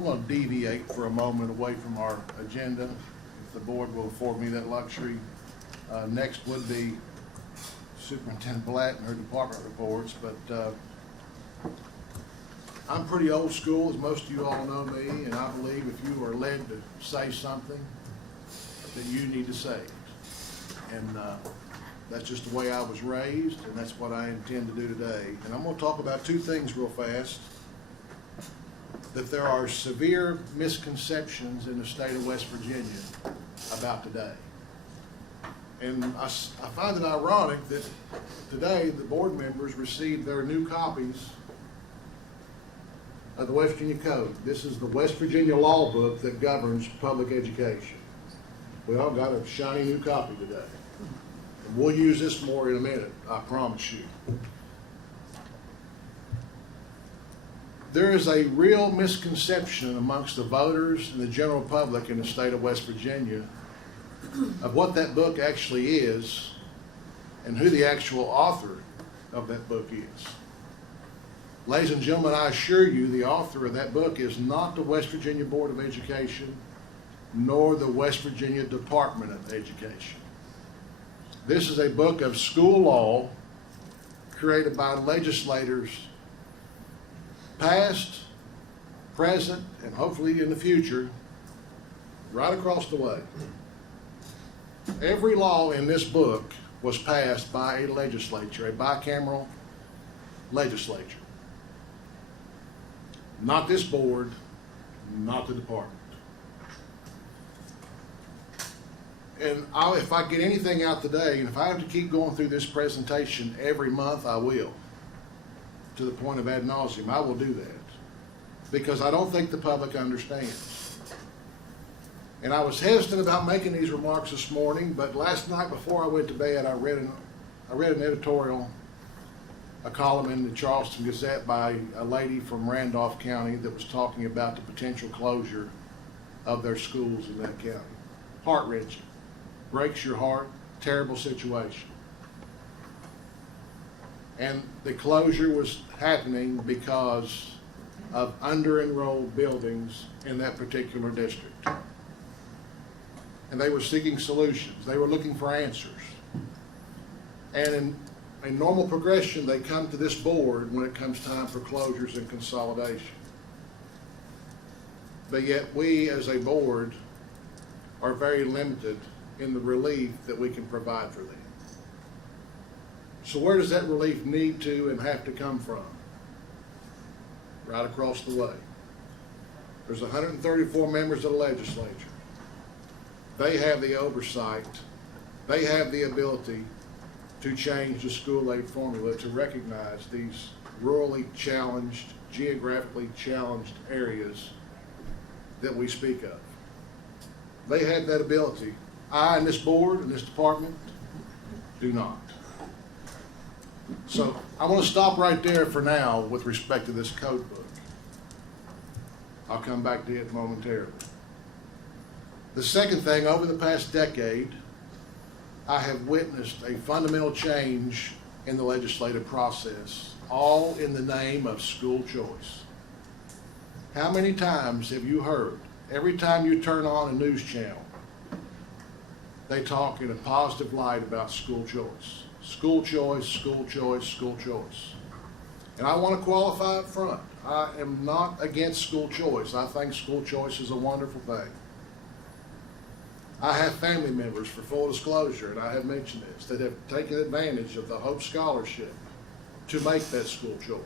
I'm going to deviate for a moment away from our agenda, if the board will afford me that luxury. Next would be Superintendent Blatt and her department reports, but I'm pretty old school, as most of you all know me, and I believe if you are led to say something, that you need to say it. And that's just the way I was raised, and that's what I intend to do today. And I'm going to talk about two things real fast. That there are severe misconceptions in the state of West Virginia about today. And I find it ironic that today the board members received their new copies of the West Virginia Code. This is the West Virginia law book that governs public education. We all got a shiny new copy today. And we'll use this more in a minute, I promise you. There is a real misconception amongst the voters and the general public in the state of West Virginia of what that book actually is and who the actual author of that book is. Ladies and gentlemen, I assure you the author of that book is not the West Virginia Board of Education nor the West Virginia Department of Education. This is a book of school law created by legislators past, present, and hopefully in the future, right across the way. Every law in this book was passed by a legislature, a bicameral legislature. Not this board, not the department. And if I get anything out today, and if I have to keep going through this presentation every month, I will. To the point of ad nauseum, I will do that because I don't think the public understands. And I was hesitant about making these remarks this morning, but last night before I went to bed, I read an editorial, a column in the Charleston Gazette by a lady from Randolph County that was talking about the potential closure of their schools in that county. Heart-wrenching, breaks your heart, terrible situation. And the closure was happening because of under-enrolled buildings in that particular district. And they were seeking solutions. They were looking for answers. And in a normal progression, they come to this board when it comes time for closures and consolidation. But yet we as a board are very limited in the relief that we can provide for them. So where does that relief need to and have to come from? Right across the way. There's 134 members of the legislature. They have the oversight. They have the ability to change the school aid formula to recognize these rurally challenged, geographically challenged areas that we speak of. They have that ability. I and this board and this department do not. So I want to stop right there for now with respect to this code book. I'll come back to it momentarily. The second thing, over the past decade, I have witnessed a fundamental change in the legislative process, all in the name of school choice. How many times have you heard, every time you turn on a news channel, they talk in a positive light about school choice? School choice, school choice, school choice. And I want to qualify up front. I am not against school choice. I think school choice is a wonderful thing. I have family members, for full disclosure, and I have mentioned this, that have taken advantage of the Hope Scholarship to make that school choice.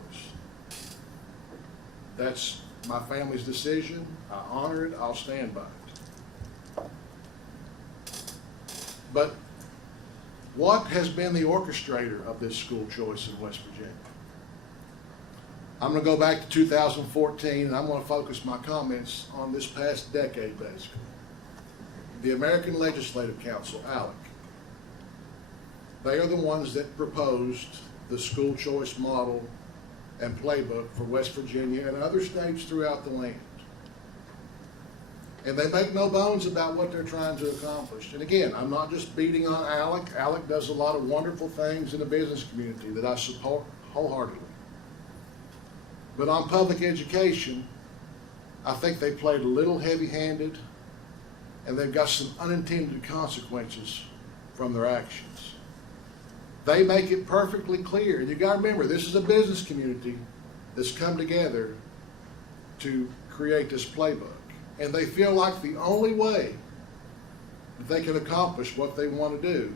That's my family's decision. I honor it. I'll stand by it. But what has been the orchestrator of this school choice in West Virginia? I'm going to go back to 2014, and I'm going to focus my comments on this past decade, basically. The American Legislative Council, ALEC, they are the ones that proposed the school choice model and playbook for West Virginia and other states throughout the land. And they make no bones about what they're trying to accomplish. And again, I'm not just beating on ALEC. ALEC does a lot of wonderful things in the business community that I support wholeheartedly. But on public education, I think they played a little heavy-handed, and they've got some unintended consequences from their actions. They make it perfectly clear, and you got to remember, this is a business community that's come together to create this playbook, and they feel like the only way that they can accomplish what they want to do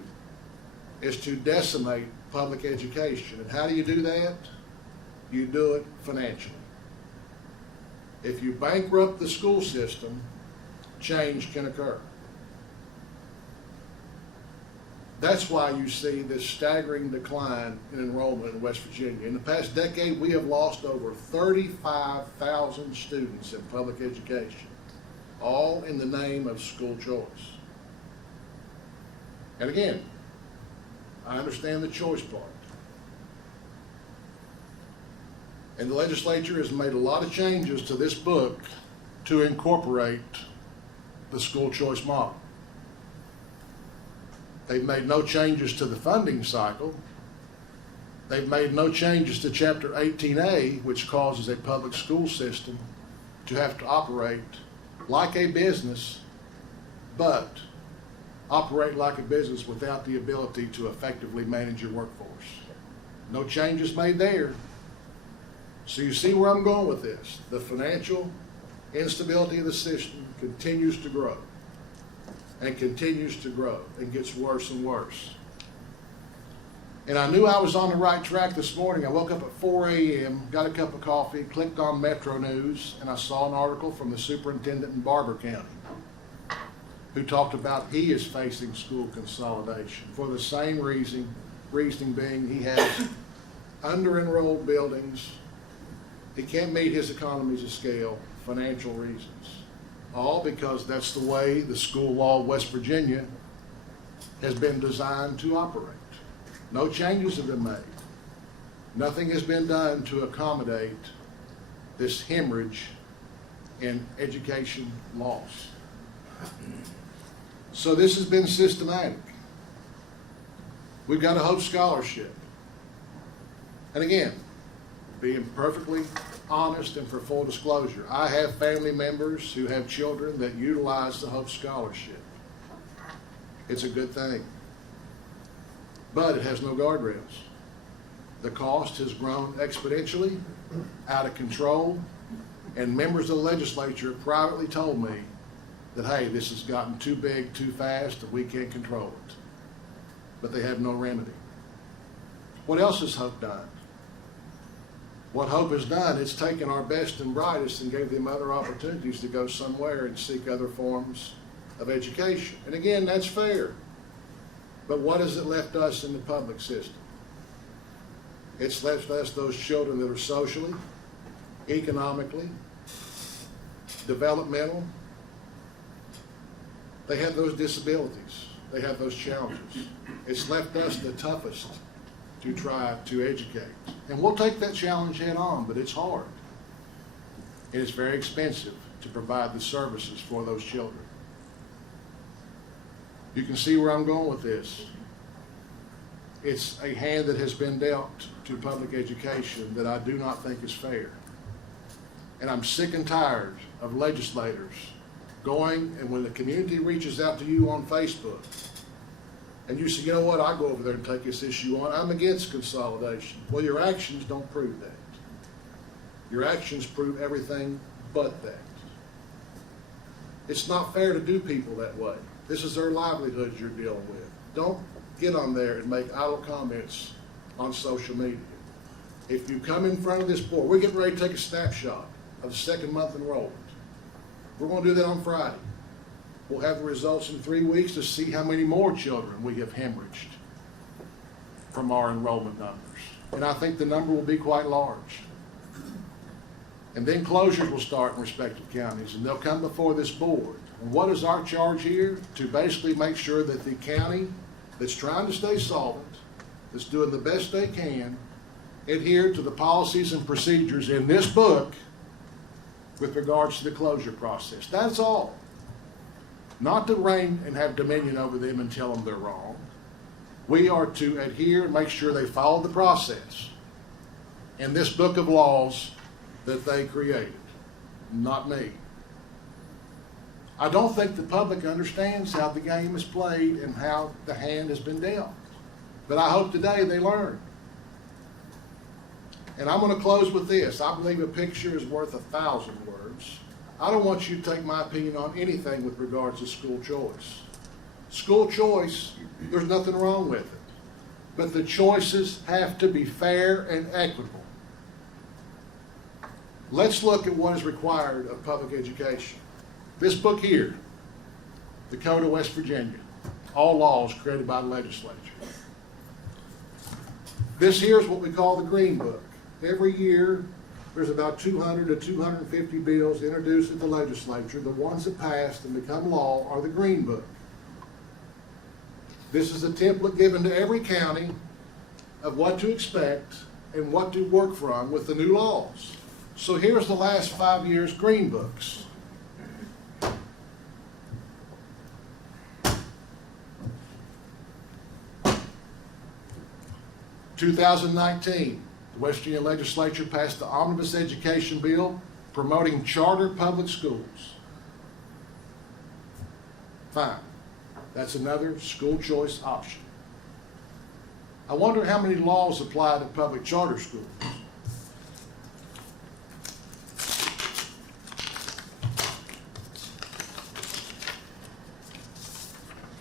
is to decimate public education. And how do you do that? You do it financially. If you bankrupt the school system, change can occur. That's why you see this staggering decline in enrollment in West Virginia. In the past decade, we have lost over 35,000 students in public education, all in the name of school choice. And again, I understand the choice part. And the legislature has made a lot of changes to this book to incorporate the school choice model. They've made no changes to the funding cycle. They've made no changes to Chapter 18A, which causes a public school system to have to operate like a business, but operate like a business without the ability to effectively manage your workforce. No changes made there. So you see where I'm going with this. The financial instability of the system continues to grow and continues to grow and gets worse and worse. And I knew I was on the right track this morning. I woke up at 4 a.m., got a cup of coffee, clicked on Metro News, and I saw an article from the superintendent in Barber County who talked about he is facing school consolidation for the same reasoning being he has under-enrolled buildings. He can't meet his economies of scale, financial reasons. All because that's the way the school law of West Virginia has been designed to operate. No changes have been made. Nothing has been done to accommodate this hemorrhage in education loss. So this has been systematic. We've got a Hope Scholarship. And again, being perfectly honest and for full disclosure, I have family members who have children that utilize the Hope Scholarship. It's a good thing. But it has no guardrails. The cost has grown exponentially, out of control, and members of the legislature privately told me that, hey, this has gotten too big too fast and we can't control it. But they have no remedy. What else has Hope done? What Hope has done is taken our best and brightest and gave them other opportunities to go somewhere and seek other forms of education. And again, that's fair. But what has it left us in the public system? It's left us those children that are socially, economically, developmental. They have those disabilities. They have those challenges. It's left us the toughest to try to educate. And we'll take that challenge head on, but it's hard. And it's very expensive to provide the services for those children. You can see where I'm going with this. It's a hand that has been dealt to public education that I do not think is fair. And I'm sick and tired of legislators going, and when the community reaches out to you on Facebook, and you say, you know what, I go over there and take this issue on, I'm against consolidation. Well, your actions don't prove that. Your actions prove everything but that. It's not fair to do people that way. This is their livelihoods you're dealing with. Don't get on there and make idle comments on social media. If you come in front of this board, we're getting ready to take a snapshot of the second month enrollment. We're going to do that on Friday. We'll have the results in 3 weeks to see how many more children we have hemorrhaged from our enrollment numbers. And I think the number will be quite large. And then closures will start in respective counties, and they'll come before this board. And what is our charge here? To basically make sure that the county that's trying to stay solvent, that's doing the best they can, adhere to the policies and procedures in this book with regards to the closure process. That's all. Not to reign and have dominion over them and tell them they're wrong. We are to adhere and make sure they follow the process in this book of laws that they created. not me. I don't think the public understands how the game is played and how the hand has been dealt. But I hope today they learn. And I'm going to close with this. I believe a picture is worth 1,000 words. I don't want you to take my opinion on anything with regards to school choice. School choice, there's nothing wrong with it. But the choices have to be fair and equitable. Let's look at what is required of public education. This book here, the Code of West Virginia, all laws created by the legislature. This here is what we call the Green Book. Every year, there's about 200 to 250 bills introduced in the legislature. The ones that passed and become law are the Green Book. This is a template given to every county of what to expect and what to work from with the new laws. So here's the last 5 years' Green Books. In 2019, the West Virginia legislature passed the Omnibus Education Bill promoting charter public schools. Fine. That's another school choice option. I wonder how many laws apply to public charter schools.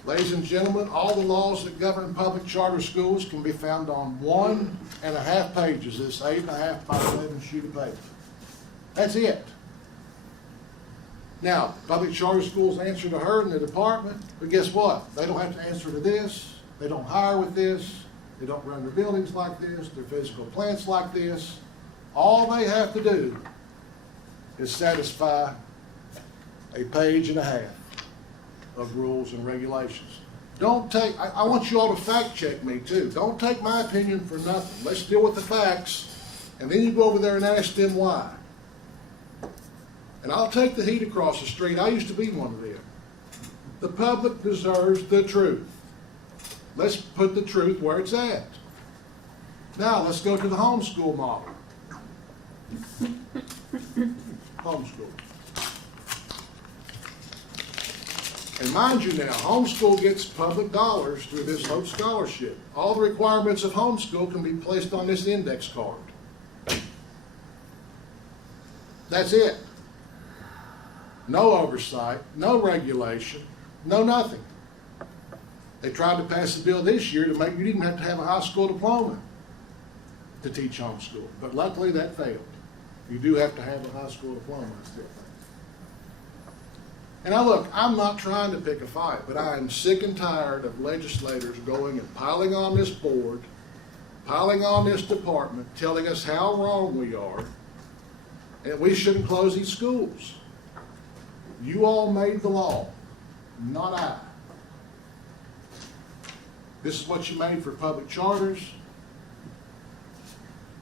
Ladies and gentlemen, all the laws that govern public charter schools can be found on 1.5 pages, this 8.5 by 11 sheet of paper. That's it. Now, public charter schools answer to her in the department, but guess what? They don't have to answer to this. They don't hire with this. They don't run their buildings like this, their physical plants like this. All they have to do is satisfy a page and a half of rules and regulations. Don't take, I want you all to fact check me too. Don't take my opinion for nothing. Let's deal with the facts, and then you go over there and ask them why. And I'll take the heat across the street. I used to be one of them. The public deserves the truth. Let's put the truth where it's at. Now let's go to the homeschool model. Homeschool. And mind you now, homeschool gets public dollars through this Hope Scholarship. All the requirements of homeschool can be placed on this index card. That's it. No oversight, no regulation, no nothing. They tried to pass a bill this year to make you didn't have to have a high school diploma to teach homeschool. But luckily that failed. You do have to have a high school diploma, I still think. And now look, I'm not trying to pick a fight, but I am sick and tired of legislators going and piling on this board, piling on this department, telling us how wrong we are, and we shouldn't close these schools. You all made the law, not I. This is what you made for public charters.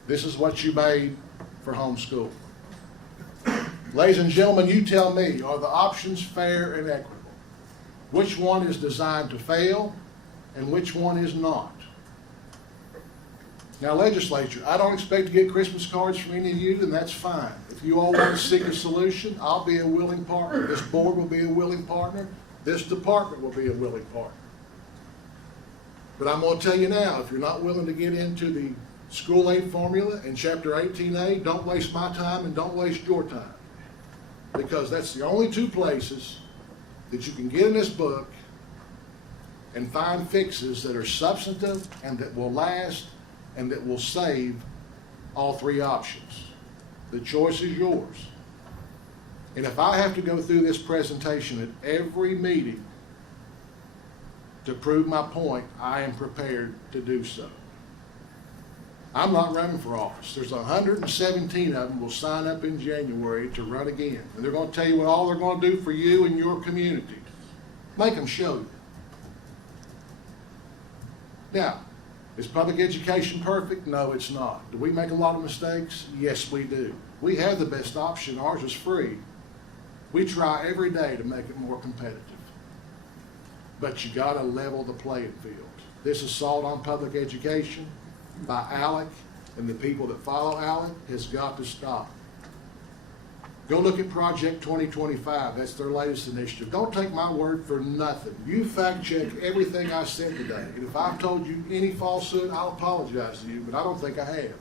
This is what you made for homeschool. Ladies and gentlemen, you tell me, are the options fair and equitable? Which one is designed to fail and which one is not? Now, legislature, I don't expect to get Christmas cards from any of you, and that's fine. If you all want to seek a solution, I'll be a willing partner. This board will be a willing partner. This department will be a willing partner. But I'm going to tell you now, if you're not willing to get into the school aid formula in Chapter 18A, don't waste my time and don't waste your time. Because that's the only two places that you can get in this book and find fixes that are substantive and that will last and that will save all three options. The choice is yours. And if I have to go through this presentation at every meeting to prove my point, I am prepared to do so. I'm not running for office. There's 117 of them will sign up in January to run again. And they're going to tell you what all they're going to do for you and your community. Make them show you. Now, is public education perfect? No, it's not. Do we make a lot of mistakes? Yes, we do. We have the best option. Ours is free. We try every day to make it more competitive. But you got to level the playing field. This assault on public education by ALEC and the people that follow ALEC has got to stop. Go look at Project 2025. That's their latest initiative. Don't take my word for nothing. You fact check everything I said today. And if I've told you any falsehood, I'll apologize to you, but I don't think I have.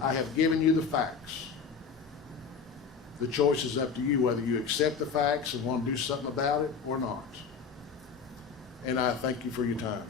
I have given you the facts. The choice is up to you whether you accept the facts and want to do something about it or not. And I thank you for your time.